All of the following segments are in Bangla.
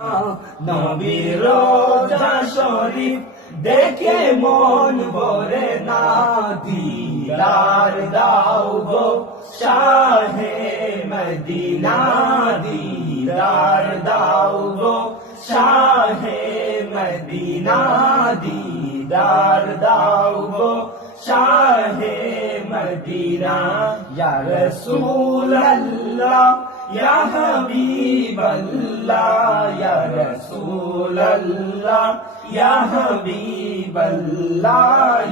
নবীর রোজা শরীফ দেখে মন ভরে না, দিদার দাও গো শাহে মদিনা, দিদার দাও গো শাহে মদিনা, দিদার দাও গো শাহে মদিনা। ইয়া রাসূলুল্লাহ ইয়া হাবিবাল্লাহ, ইয়া রাসূলুল্লাহ ইয়া হাবিবাল্লাহ,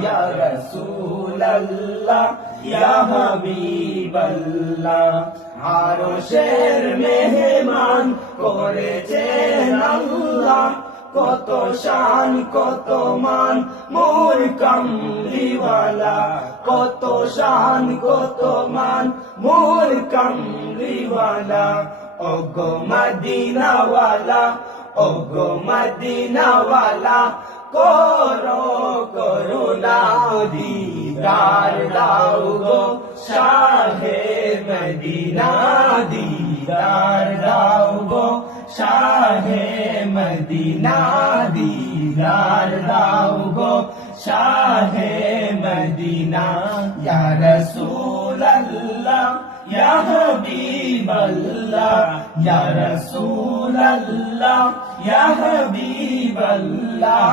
ইয়া রাসূলুল্লাহ ইয়া হাবিবাল্লাহ। আরশের মেহমান করেছেন আল্লাহ, কত শান কত মান মোর কামলিওয়ালা, কত শান কত মান মোর কামলিওয়ালা। ওগো মদিনাওয়ালা, ওগো মদিনাওয়ালা, করো করুণা, দিদার দাও গো শাহে মদিনা, দিদার দাও গো শাহে মদিনা, দিদার দাও গো শাহে মদিনা। ইয়া রাসূলুল্লাহ ইয়া হাবিবাল্লাহ, ইয়া রাসূলুল্লাহ ইয়া হাবিবাল্লাহ,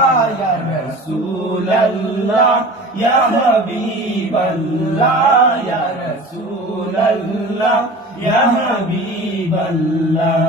ইয়া রাসূলুল্লাহ ইয়া হাবিবাল্লাহ, ইয়া রাসূলুল্লাহ ইয়া হাবিবাল্লাহ।